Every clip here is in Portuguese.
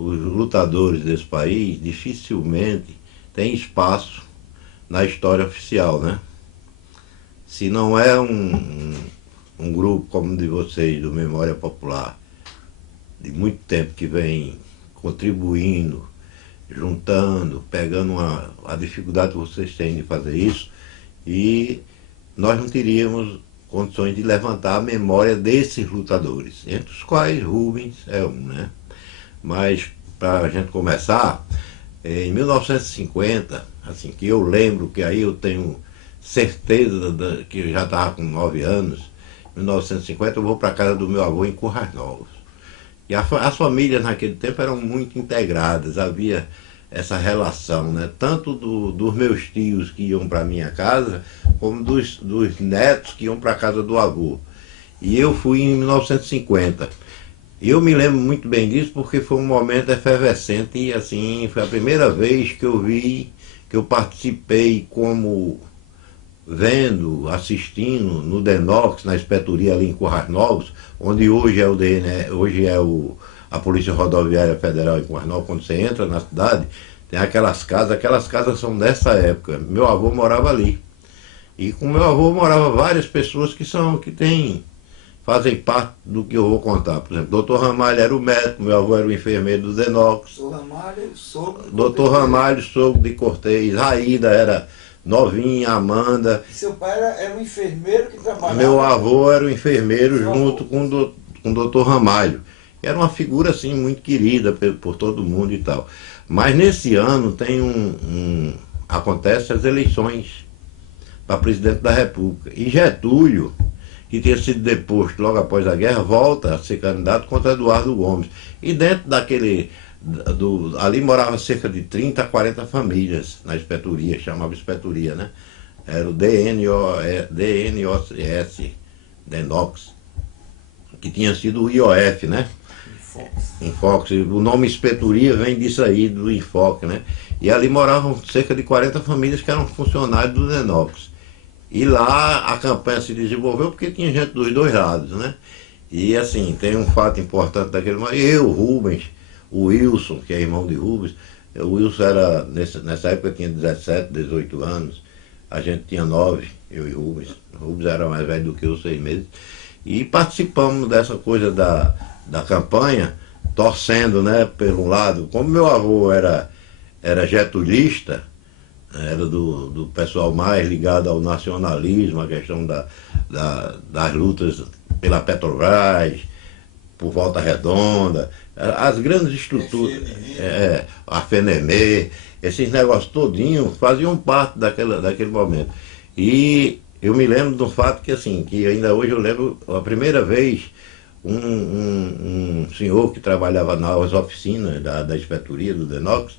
os lutadores desse país dificilmente têm espaço na história oficial, né? Se não é um grupo como o de vocês, do Memória Popular, de muito tempo que vem contribuindo, juntando, pegando a dificuldade que vocês têm de fazer isso, e nós não teríamos condições de levantar a memória desses lutadores, entre os quais Rubens é um, né? Mas, para a gente começar, em 1950, assim, que eu lembro, que aí eu tenho certeza que eu já estava com 9 anos, em 1950 eu vou para a casa do meu avô em Currais Novos. E as famílias naquele tempo eram muito integradas, havia essa relação, né? Tanto dos meus tios que iam para minha casa, como dos netos que iam para a casa do avô. E eu fui em 1950. E eu me lembro muito bem disso porque foi um momento efervescente e assim, foi a primeira vez que eu vi, que eu participei como vendo, assistindo no Denox, na inspetoria ali em Currais Novos, onde hoje é o DN, hoje é a Polícia Rodoviária Federal em Currais Novos. Quando você entra na cidade, tem aquelas casas são dessa época. Meu avô morava ali. E com meu avô morava várias pessoas fazem parte do que eu vou contar. Por exemplo, Dr. Ramalho era o médico, meu avô era o enfermeiro do Denox. Sou Ramalho, sogro de Dr. Cortez. Ramalho, sogro de Cortez. Raída era novinha, Amanda. E seu pai era um enfermeiro que trabalhava... Meu avô era o enfermeiro Seu junto avô. com o Dr. Ramalho. Era uma figura assim muito querida por todo mundo e tal. Mas nesse ano acontecem as eleições para presidente da República. E Getúlio, que tinha sido deposto logo após a guerra, volta a ser candidato contra Eduardo Gomes. E dentro ali morava cerca de 30 a 40 famílias na inspetoria, chamava inspetoria, né? Era o DNOS, Denox, que tinha sido o IOF, né? Infox. O nome inspetoria vem disso aí, do Infox, né? E ali moravam cerca de 40 famílias que eram funcionários do Denox. E lá a campanha se desenvolveu porque tinha gente dos dois lados, né? E assim, tem um fato importante daquele momento. Eu, Rubens, o Wilson, que é irmão de Rubens, o Wilson era, nessa época tinha 17, 18 anos, a gente tinha 9, eu e Rubens. Rubens era mais velho do que eu, 6 meses. E participamos dessa coisa da campanha, torcendo, né, pelo lado. Como meu avô era getulista, era do pessoal mais ligado ao nacionalismo, a questão das lutas pela Petrobras, por Volta Redonda, as grandes estruturas, a FENEME, esses negócios todinhos faziam parte daquele momento. E eu me lembro de um fato que, assim, que ainda hoje eu lembro, a primeira vez, um senhor que trabalhava nas oficinas da inspetoria do Denox,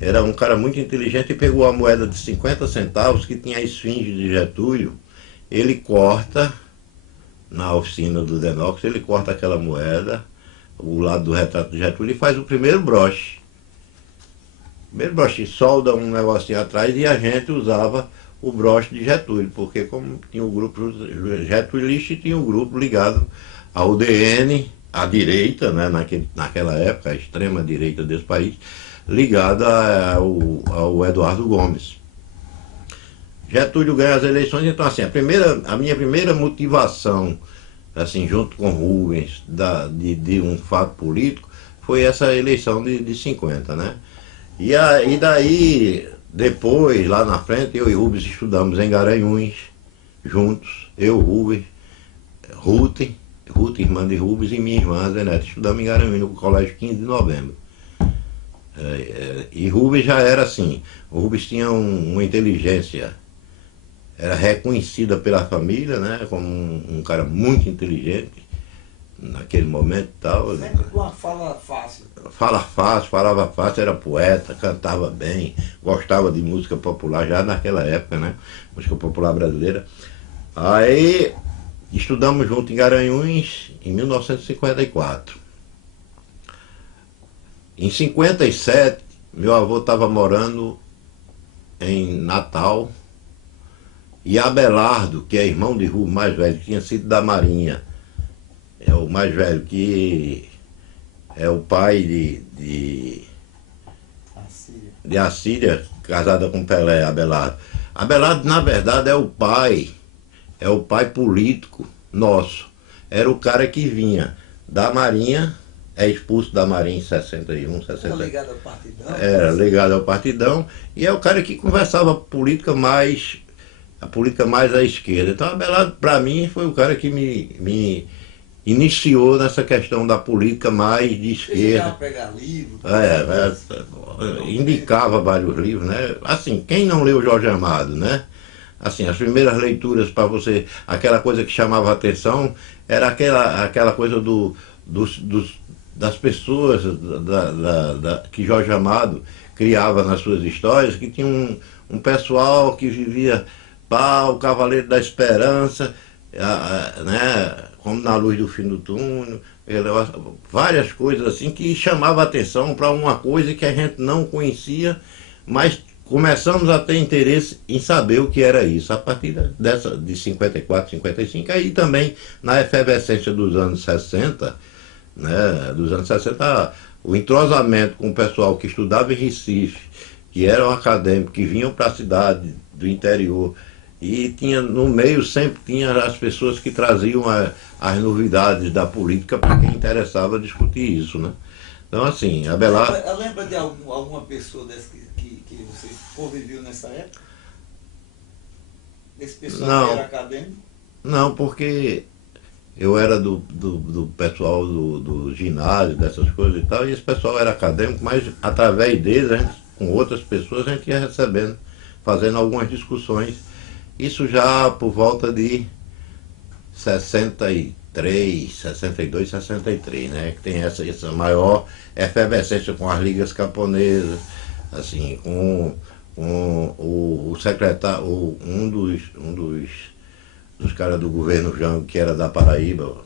era um cara muito inteligente e pegou a moeda de 50 centavos que tinha a esfinge de Getúlio. Ele corta, na oficina do Denox, ele corta aquela moeda, o lado do retrato de Getúlio, e faz o primeiro broche. Primeiro broche, solda um negocinho atrás e a gente usava o broche de Getúlio, porque como tinha o grupo getulista e tinha o grupo ligado ao DN, à direita, né, naquela época, a extrema direita desse país, ligada ao Eduardo Gomes. Getúlio ganha as eleições, então assim, a minha primeira motivação, assim, junto com Rubens, de um fato político, foi essa eleição de 50, né? E daí, depois, lá na frente, eu e Rubens estudamos em Garanhuns, juntos, eu, Rubens, Ruth, irmã de Rubens, e minha irmã, Zenete, estudamos em Garanhuns, no Colégio 15 de Novembro. E Rubens já era assim, o Rubens tinha uma inteligência, era reconhecida pela família, né, como um cara muito inteligente naquele momento e tal. Sempre com uma fala fácil. Falava fácil, era poeta, cantava bem, gostava de música popular já naquela época, né, música popular brasileira. Aí estudamos junto em Garanhuns em 1954. Em 57, meu avô estava morando em Natal, e Abelardo, que é irmão de Rubens, mais velho, que tinha sido da Marinha, é o mais velho, que é o pai de Assíria, casada com Pelé, Abelardo. Abelardo, na verdade, é o pai político nosso. Era o cara que vinha da Marinha, é expulso da Marinha em 61, 60. Era ligado ao partidão? Era ligado ao partidão, e é o cara que conversava a política mais à esquerda. Então, Abelardo, para mim, foi o cara que me iniciou nessa questão da política mais de Você esquerda. chegava a pegar livro? Indicava vários livros, né? Assim, quem não leu Jorge Amado, né? Assim, as primeiras leituras para você, aquela coisa que chamava a atenção era aquela coisa das pessoas que Jorge Amado criava nas suas histórias, que tinha um pessoal que vivia o Cavaleiro da Esperança, né? Como Na Luz do Fim do Túnel, várias coisas assim que chamavam a atenção para uma coisa que a gente não conhecia, mas começamos a ter interesse em saber o que era isso, a partir de 54, 55, aí também na efervescência dos anos 60, né, o entrosamento com o pessoal que estudava em Recife, que eram acadêmicos, que vinham para a cidade do interior, e tinha no meio sempre tinha as pessoas que traziam as novidades da política para quem interessava discutir isso, né? Então assim, Abelardo... Lembra de alguma pessoa dessa que você conviveu nessa época? Esse pessoal Não. que era acadêmico? Não, porque eu era do pessoal do ginásio, dessas coisas e tal, e esse pessoal era acadêmico, mas através deles, a gente, com outras pessoas, a gente ia recebendo, fazendo algumas discussões. Isso já por volta de 63, 62, 63, né? Que tem essa maior efervescência com as ligas camponesas, assim, com o secretário, um dos caras do governo Jango, que era da Paraíba,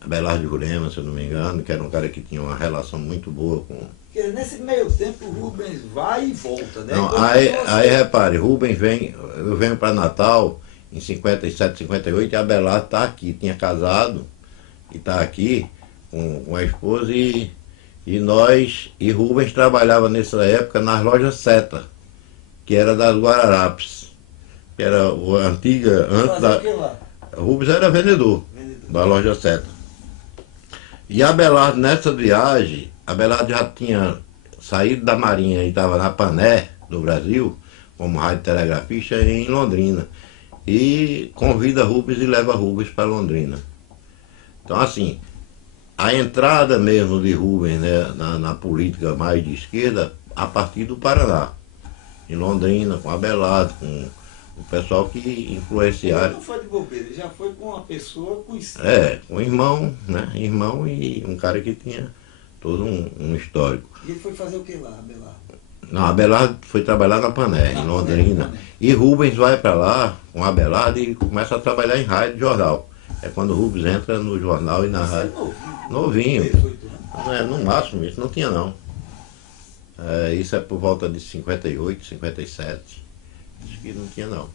Abelardo Jurema, se eu não me engano, que era um cara que tinha uma relação muito boa com... Porque nesse meio tempo o Rubens vai e volta, né? Não, aí repare, Rubens eu venho para Natal em 57, 58, e Abelardo está aqui, tinha casado e está aqui com a esposa, e Rubens trabalhava nessa época nas lojas Seta, que era das Guararapes, que era a antiga, antes da... Rubens era vendedor da loja Seta. E Abelardo, nessa viagem, Abelardo já tinha saído da Marinha e estava na Pané, do Brasil, como radiotelegrafista em Londrina. E convida Rubens e leva Rubens para Londrina. Então, assim, a entrada mesmo de Rubens, né, na política mais de esquerda, a partir do Paraná. Em Londrina, com Abelardo, com o pessoal que influenciaram. Ele não foi de bobeira, ele já foi com uma pessoa conhecida. Com um irmão, né? Irmão e um cara que tinha todo um histórico. E ele foi fazer o que lá, Abelardo? Não, Abelardo foi trabalhar na Pané, em Londrina. Pané. E Rubens vai para lá com Abelardo e começa a trabalhar em rádio e jornal. É quando Rubens entra no jornal e na rádio. Novinho. 18 anos. No máximo, isso não tinha não. Isso é por volta de 58, 57. Acho que não tinha não.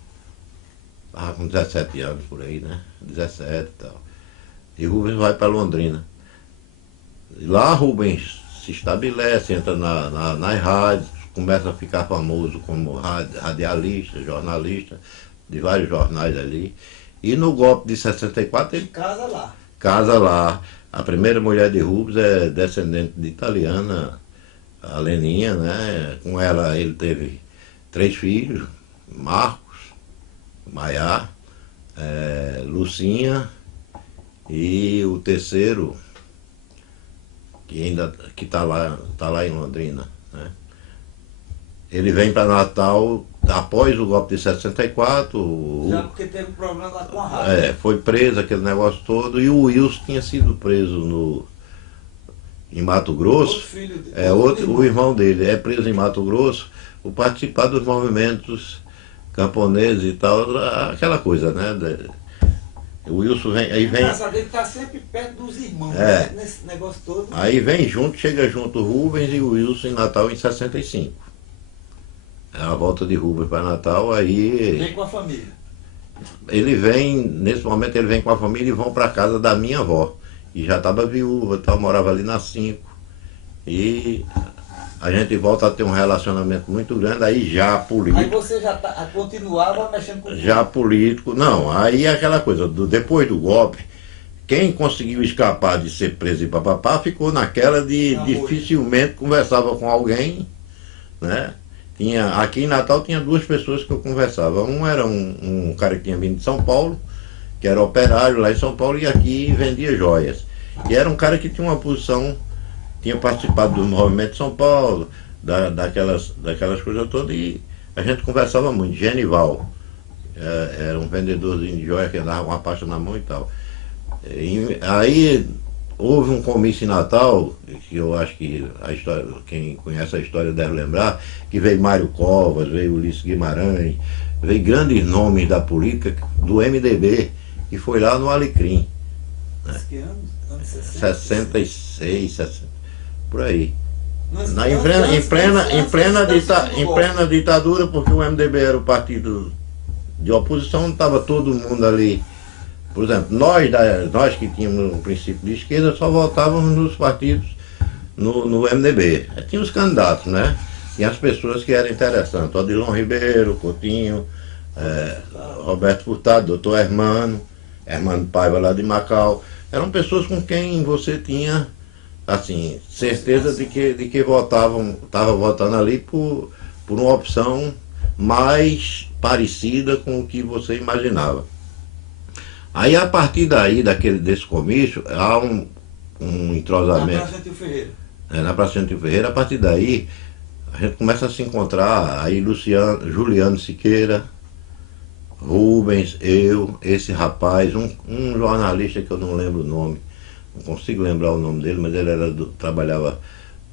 Estava com 17 anos por aí, né? 17 e tal. E Rubens vai para Londrina. E lá Rubens se estabelece, entra nas rádios, começa a ficar famoso como radialista, jornalista, de vários jornais ali. E no golpe de 64 ele casa lá. A primeira mulher de Rubens é descendente de italiana, a Leninha, né? Com ela ele teve 3 filhos, Marcos, Maiá, Lucinha, e o terceiro, que está lá em Londrina, né? Ele vem para Natal após o golpe de 64. Já porque teve um problema lá com a rádio. Foi preso aquele negócio todo, e o Wilson tinha sido preso em Mato Grosso. Outro filho dele. O irmão dele é preso em Mato Grosso por participar dos movimentos camponeses e tal, aquela coisa, né? O Wilson vem. Aí vem. Engraçado, ele está sempre perto dos irmãos, né? Nesse negócio todo. Aí chega junto Rubens e o Wilson em Natal em 65. A volta de Rubens para Natal, aí. Vem com a família. Nesse momento ele vem com a família e vão para a casa da minha avó. e já estava viúva, tal, morava ali na 5. E a gente volta a ter um relacionamento muito grande, aí já político. Aí você já continuava mexendo com já político, não, aí é aquela coisa, depois do golpe, quem conseguiu escapar de ser preso e papapá ficou naquela de dificilmente conversava com alguém, né? Aqui em Natal tinha 2 pessoas que eu conversava. Um era um cara que tinha vindo de São Paulo, que era operário lá em São Paulo e aqui vendia joias. E era um cara que tinha uma posição, tinha participado do movimento de São Paulo, daquelas coisas todas, e a gente conversava muito. Genival, era um vendedorzinho de joia que andava com uma pasta na mão e tal. E aí houve um comício em Natal, que eu acho que a história, quem conhece a história deve lembrar, que veio Mário Covas, veio Ulisses Guimarães, veio grandes nomes da política do MDB, que foi lá no Alecrim. Né? Que anos? Anos 66, 60, por aí. Em plena ditadura, porque o MDB era o partido de oposição, estava todo mundo ali. Por exemplo, nós que tínhamos um princípio de esquerda só votávamos nos partidos, no MDB. Tinha os candidatos, né? Tinha as pessoas que eram interessantes. Odilon Ribeiro, Coutinho, Roberto Furtado, doutor Hermano Paiva lá de Macau. Eram pessoas com quem você tinha, assim, certeza de que estava votando ali por uma opção mais parecida com o que você imaginava. Aí a partir daí, desse comício, há um entrosamento. Na Praça Gentil Ferreira. Na Praça Gentil Ferreira, a partir daí, a gente começa a se encontrar, aí Juliano Siqueira, Rubens, eu, esse rapaz, um jornalista que eu não lembro o nome, não consigo lembrar o nome dele, mas ele trabalhava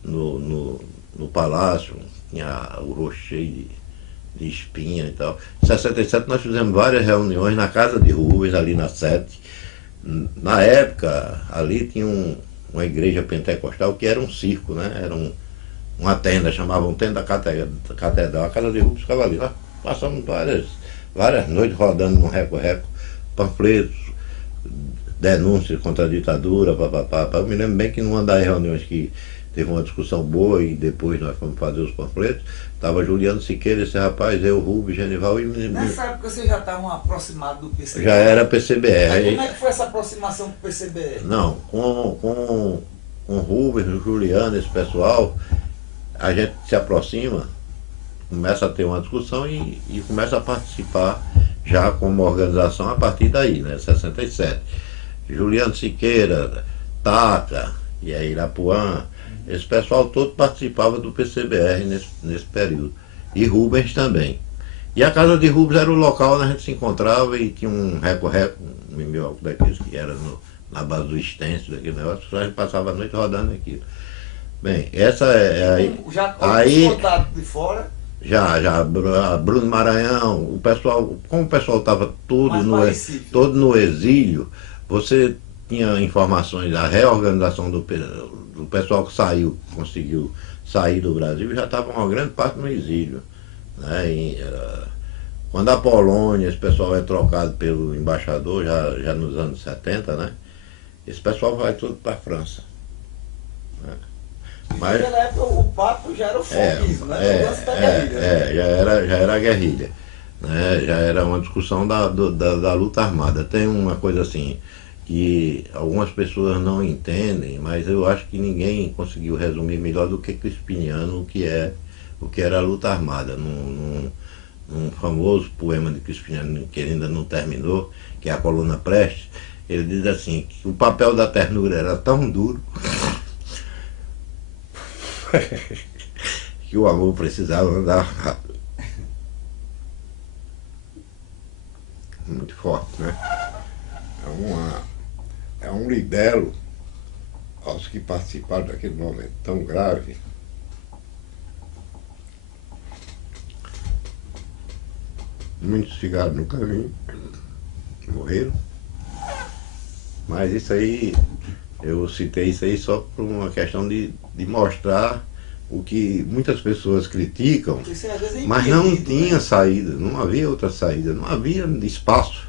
no Palácio, tinha o rosto cheio de espinha e tal. Em 67 nós fizemos várias reuniões na casa de Rubens, ali na 7. Na época, ali tinha uma igreja pentecostal que era um circo, né? Era uma tenda, chamavam tenda da catedral. A casa de Rubens ficava ali. Nós passamos várias noites rodando no reco-reco, panfletos, denúncias contra a ditadura, papapá. Eu me lembro bem que numa das reuniões que teve uma discussão boa e depois nós fomos fazer os panfletos, estava Juliano Siqueira, esse rapaz, eu, Rubens, Genival e... Nessa época vocês já estavam aproximados do PCBR? Já era PCBR. Mas como é que foi essa aproximação com o PCBR? Não, com Rubens, o Juliano, esse pessoal, a gente se aproxima, começa a ter uma discussão e começa a participar já como organização a partir daí, né, 67. Juliano Siqueira, Taca, e aí Irapuã, esse pessoal todo participava do PCBR nesse período. E Rubens também. E a casa de Rubens era o local onde a gente se encontrava e tinha um reco-reco, um mimioco daqueles que era na base do extenso, daquele negócio, só a gente passava a noite rodando aquilo. Bem, essa aí. Já aí contato de fora? Já, Bruno Maranhão, o pessoal, como o pessoal estava todo no exílio, você tinha informações da reorganização do pessoal que conseguiu sair do Brasil, já estava uma grande parte no exílio. Né? Quando a Polônia, esse pessoal é trocado pelo embaixador, já nos anos 70, né? Esse pessoal vai tudo para a França. Né? Mas naquela época o papo já era o foguismo, né? Já era a guerrilha. Né? Já era uma discussão da luta armada. Tem uma coisa assim, que algumas pessoas não entendem, mas eu acho que ninguém conseguiu resumir melhor do que Crispiniano o que era a luta armada. Num famoso poema de Crispiniano, que ele ainda não terminou, que é a Coluna Prestes, ele diz assim, que o papel da ternura era tão duro que o amor precisava andar rápido. Muito forte, né? É um libelo aos que participaram daquele momento tão grave. Muitos ficaram no caminho, morreram. Mas isso aí, eu citei isso aí só por uma questão de mostrar o que muitas pessoas criticam, mas não tinha saída, não havia outra saída, não havia espaço.